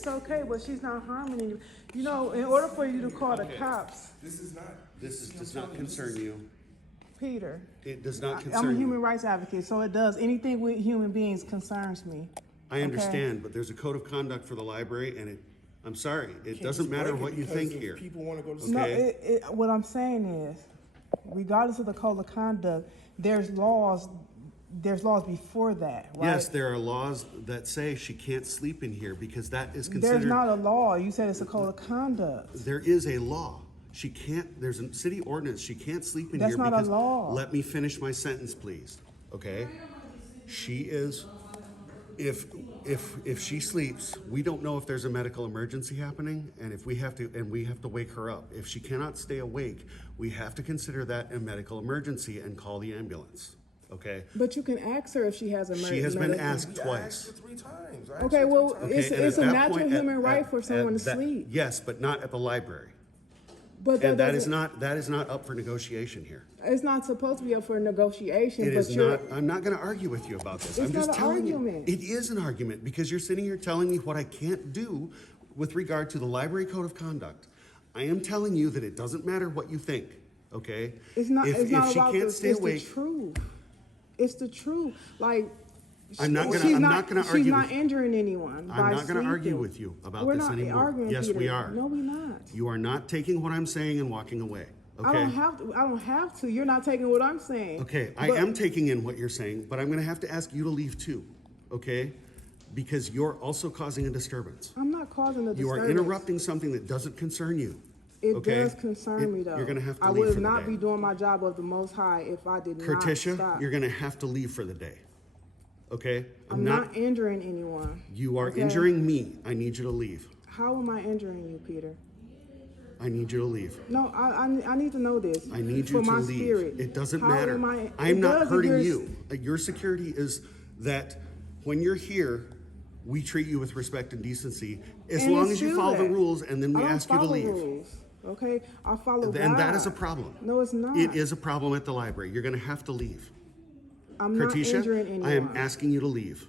It's okay, but she's not harming you. You know, in order for you to call the cops, Does not concern you. Peter, It does not I'm a concern human you. rights advocate, so it does. Anything with human beings concerns me. I understand, but there's a code of conduct for the library, and I'm sorry, it doesn't matter what you think here. People want to go to Okay. No, what I'm saying is, regardless of the code of conduct, there's laws before that, right? Yes, there are laws that say she can't sleep in here because that is considered. There's not a law. You said it's a code of conduct. There is a law. She can't, there's a city ordinance, she can't sleep in That's here not a because. law. Let me finish my sentence, please, okay? She is, if she sleeps, we don't know if there's a medical emergency happening, and if we have to wake her up. If she cannot stay awake, we have to consider that a medical emergency and call the ambulance, okay? But you can ask her if she has a She has been medical- asked I asked twice. her 3 times. Okay, well, Okay, it's and a at that natural point, human right for someone to that- sleep. Yes, but not at the library. But And that is doesn't- not up for negotiation here. It's not supposed to be up for negotiation. It but is you're, not, I'm not gonna argue with you about this. It's I'm just not an telling you. argument. It is an argument because you're sitting here telling me what I can't do with regard to the library code of conduct. I am telling you that it doesn't matter what you think, okay? It's not. If It's not she about can't the, stay it's awake, the truth. It's the truth. Like I'm not she's gonna She's argue not with- injuring anyone. I'm by not gonna argue sleeping. with you about We're this not anymore. arguing, Yes, we Peter. are. No, we're not. You are not taking what I'm saying and walking away, okay? I don't have to. I don't have to. You're not taking what I'm saying. Okay, I But- am taking in what you're saying, but I'm gonna have to ask you to leave too, okay? Because you're also causing a disturbance. I'm not causing a You disturbance. are interrupting something that doesn't concern you. It okay? does concern me though. You're gonna have to I leave would for the not day. be doing my job of the Most High if I did not Kertisha, stop. you're gonna have to leave for the day. Okay? I'm not injuring anyone. You are okay? injuring me. I need you to leave. How am I injuring you, Peter? I need you to leave. No, I need to know this. I need for you to my leave. spirit. It doesn't How matter. am I, I'm it not does if hurting you're- you. Your security is that when you're here, we treat you with respect and decency as And long it's as you still follow the that. rules and then we I don't ask you to follow leave. Rules, okay, I follow And that God. is a problem. No, it's not. It is a problem at the library. You're gonna have to leave. I'm not injuring Kertisha, anyone. I am asking you to leave.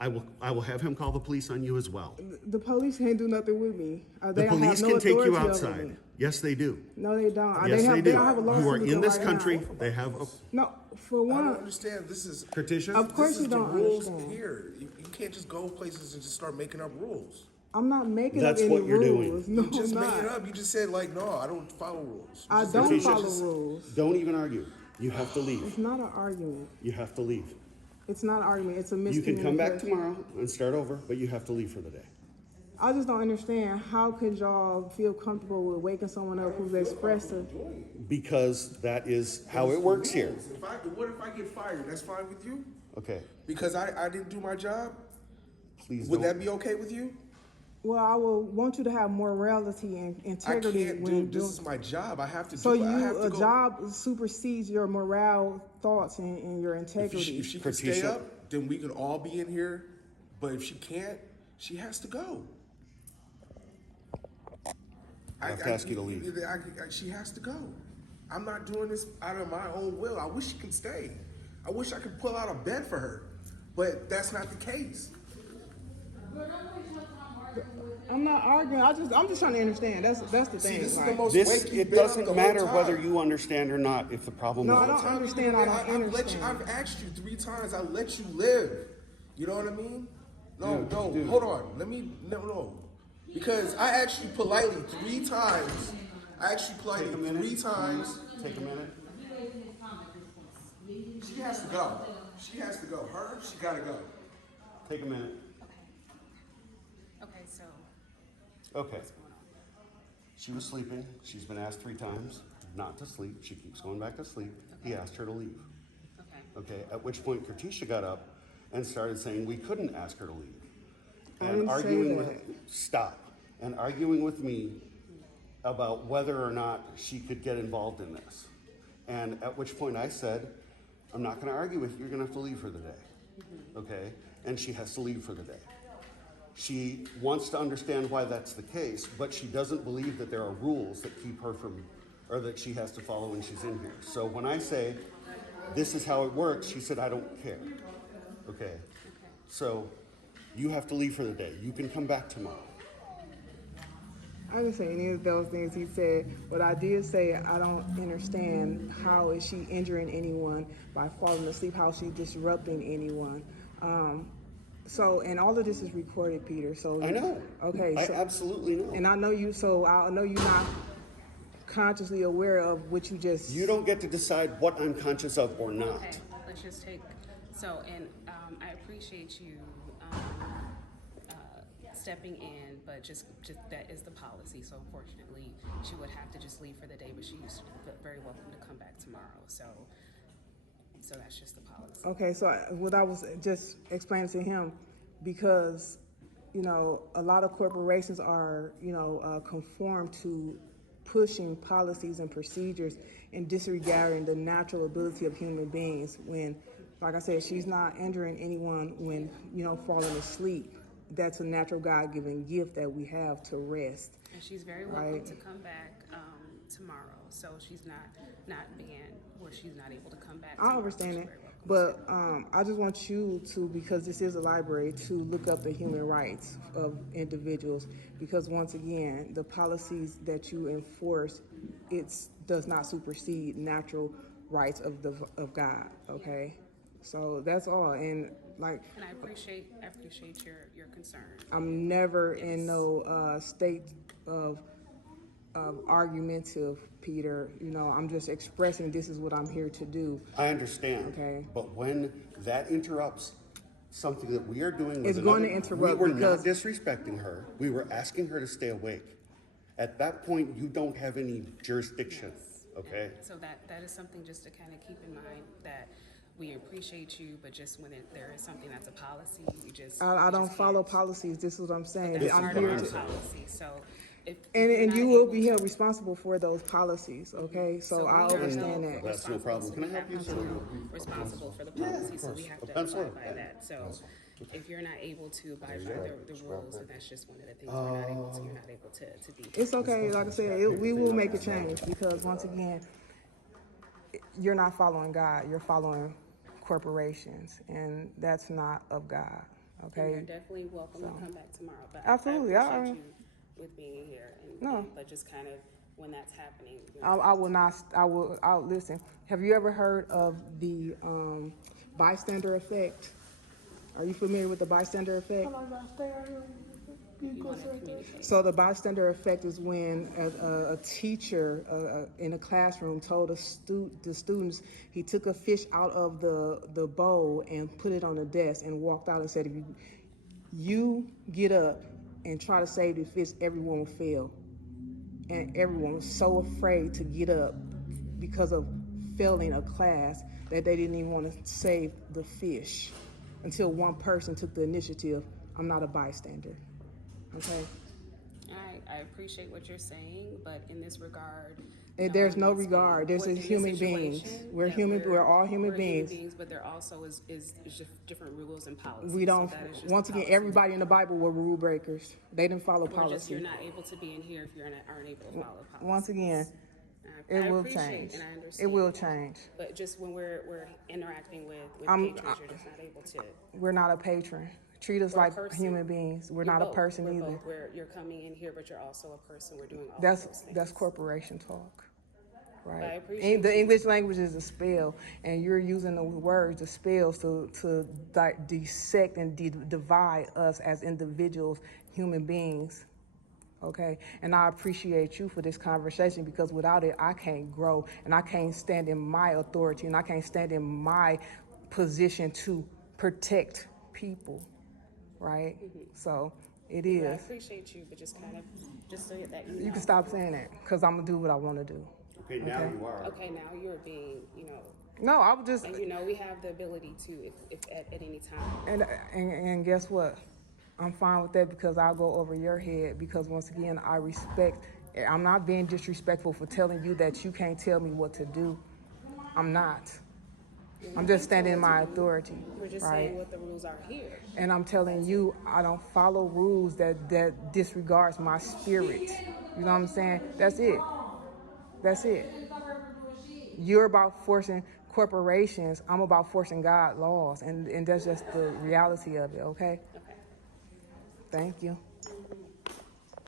I will have him call the police on you as well. The police can't do nothing with me. The They have police no can take you authority over outside. me. Yes, they do. No, they don't. Yes, they They do. don't have a lawsuit You are in this right country. now. They have a. No, for I don't one, understand. This is Kertisha? Of course this is you the don't rules understand. here. You can't just go places and just start making up rules. I'm not making That's up any what you're doing. rules. No, You just I'm made it not. up. You just said like, no, I don't follow rules. You I just- don't Kertisha, follow just- rules. Don't even argue. You have to leave. It's not an argument. You have to leave. It's not an argument. It's a miscommunication. You can come back tomorrow and start over, but you have to leave for the day. I just don't understand how could y'all feel comfortable with waking someone up who's expressive. Because that is how it works here. What if I get fired? That's fine with you? Okay, Because I didn't do my job? please Would don't. that be okay with you? Well, I will want you to have morality and I integrity can't when do. you This do. is my job. I have to So do. I have you to a go. job supersedes your morale thoughts and your integrity. If she can stay Kertisha. up, then we can all be in here. But if she can't, she has to go. I have to ask you to leave. She has to go. I'm not doing this out of my own will. I wish she could stay. I wish I could pull out a bed for her, but that's not the case. I'm not arguing. I'm just trying to understand. That's the See, thing. this is like- the most This, wakey it been up doesn't the whole matter time. whether you understand or not if the problem No, is. I don't understand. I don't I've understand. I've asked you 3 times. I let you live. You know what I mean? No, Dude. hold on. No. Because I asked you politely 3 times. I asked you politely 3 times. Take a minute. She has to go. She has to go. She gotta go. Take a minute. Okay, so Okay. She was sleeping. She's been asked 3 times not to sleep. She keeps going back to sleep. He asked her to leave. okay. Okay, at which point Kertisha got up and started saying we couldn't ask her to leave. I And didn't say arguing that. with stop. And arguing with me about whether or not she could get involved in this. And at which point I said, I'm not gonna argue with you, you're gonna have to leave for the day. Okay? And she has to leave for the day. She wants to understand why that's the case, but she doesn't believe that there are rules that keep her from, or that she has to follow when she's in here. So when I say, this is how it works, she said, I don't care. Okay? So you have to leave for the day. You can come back tomorrow. I didn't say any of those things he said, but I did say I don't understand how is she injuring anyone by falling asleep, how is she disrupting anyone. So, and all of this is recorded, Peter. So I know. Okay. I So, absolutely know. and I know you. So I know you're not consciously aware of what you just. You don't get to decide what I'm conscious of or not. Okay, let's just take, so, and I appreciate you stepping in, but just that is the policy. So unfortunately, she would have to just leave for the day, but she's very welcome to come back tomorrow. So that's just the policy. Okay, so what I was just explaining to him, because, you know, a lot of corporations are, you know, conform to pushing policies and procedures and disregarding the natural ability of human beings when, like I said, she's not injuring anyone when, you know, falling asleep. That's a natural God-given gift that we have to rest. And she's very welcome to come back tomorrow. So she's not being where she's not able to come back. I understand it, but I just want you to, because this is a library, to look up the human rights of individuals. Because once again, the policies that you enforce, does not supersede natural rights of God. Okay, so that's all. And like, and I appreciate your concern. I'm never in no state of argumentative, Peter. You know, I'm just expressing this is what I'm here to do. I understand. Okay. But when that interrupts something that we are doing, It's going to interrupt we were not because- disrespecting her. We were asking her to stay awake. At that point, you don't have any jurisdiction. Okay. So that is something just to kind of keep in mind, that we appreciate you, but just when there is something that's a policy, we just I don't just follow can't. policies. This is what I'm saying. That's I'm part here of our to, policy. So if and you're you not will able be to- held responsible for those policies. Okay, so I we are understand held that. That's no problem. Can I help you, responsible, sir? so we're responsible for the policy, so we have to Pencil. abide by that. So if you're not able to abide by the rules, then that's just one of the things you're not able to. You're not able to be. It's okay. Like I said, we will make a change because once again, you're not following God. You're following corporations, and that's not of God. And you're Okay. definitely welcome to come back tomorrow. But Absolutely, I I- appreciate you with being here. No. But just kind of when that's happening. I will not. I'll listen. Have you ever heard of the bystander effect? Are you familiar with the bystander effect? You want to communicate. So the bystander effect is when a teacher in a classroom told the students, he took a fish out of the bowl and put it on the desk and walked out and said, if you get up and try to save the fish, everyone will fail. And everyone was so afraid to get up because of failing a class that they didn't even want to save the fish until one person took the initiative. I'm not a bystander. Okay? I appreciate what you're saying, but in this regard, There's no it's- regard. This within is the human beings. situation We're that human. We're all human beings. But there also is just different rules and policies. We don't. So that is just Once the again, policy. everybody in the Bible were rule breakers. They didn't follow We're just, you're policy. not able to be in here if you aren't able to follow policy. Once again, I it will appreciate change. and I It understand. will change. But just when we're interacting with I'm- patrons, you're just not able to. We're not a patron. Treat us We're a like person. human beings. We're You're not a both. person We're either. both. You're coming in here, but you're also a person. We're doing all That's of those things. that's corporation talk, right? I appreciate The you. English language is a spell, and you're using the words, the spells, to dissect and divide us as individuals, human beings. Okay, and I appreciate you for this conversation because without it, I can't grow, and I can't stand in my authority, and I can't stand in my position to protect people, right? So it I is. appreciate you, but just kind of just so that you know. You can stop saying that because I'm gonna do what I want to do. Okay, now you are. Okay, now you're being, No, I was just, and we have the ability to, if at any time. and guess what? I'm fine with that because I'll go over your head because once again, I respect. I'm not being disrespectful for telling you that you can't tell me what to do. I'm not. I'm just standing in my authority, We're just right? saying what the rules are here. And I'm telling you, I don't follow rules that disregards my spirit. You know what I'm saying? That's it. That's it. You're about forcing corporations. I'm about forcing God laws, and that's just the reality of it. Okay. Okay. Thank you.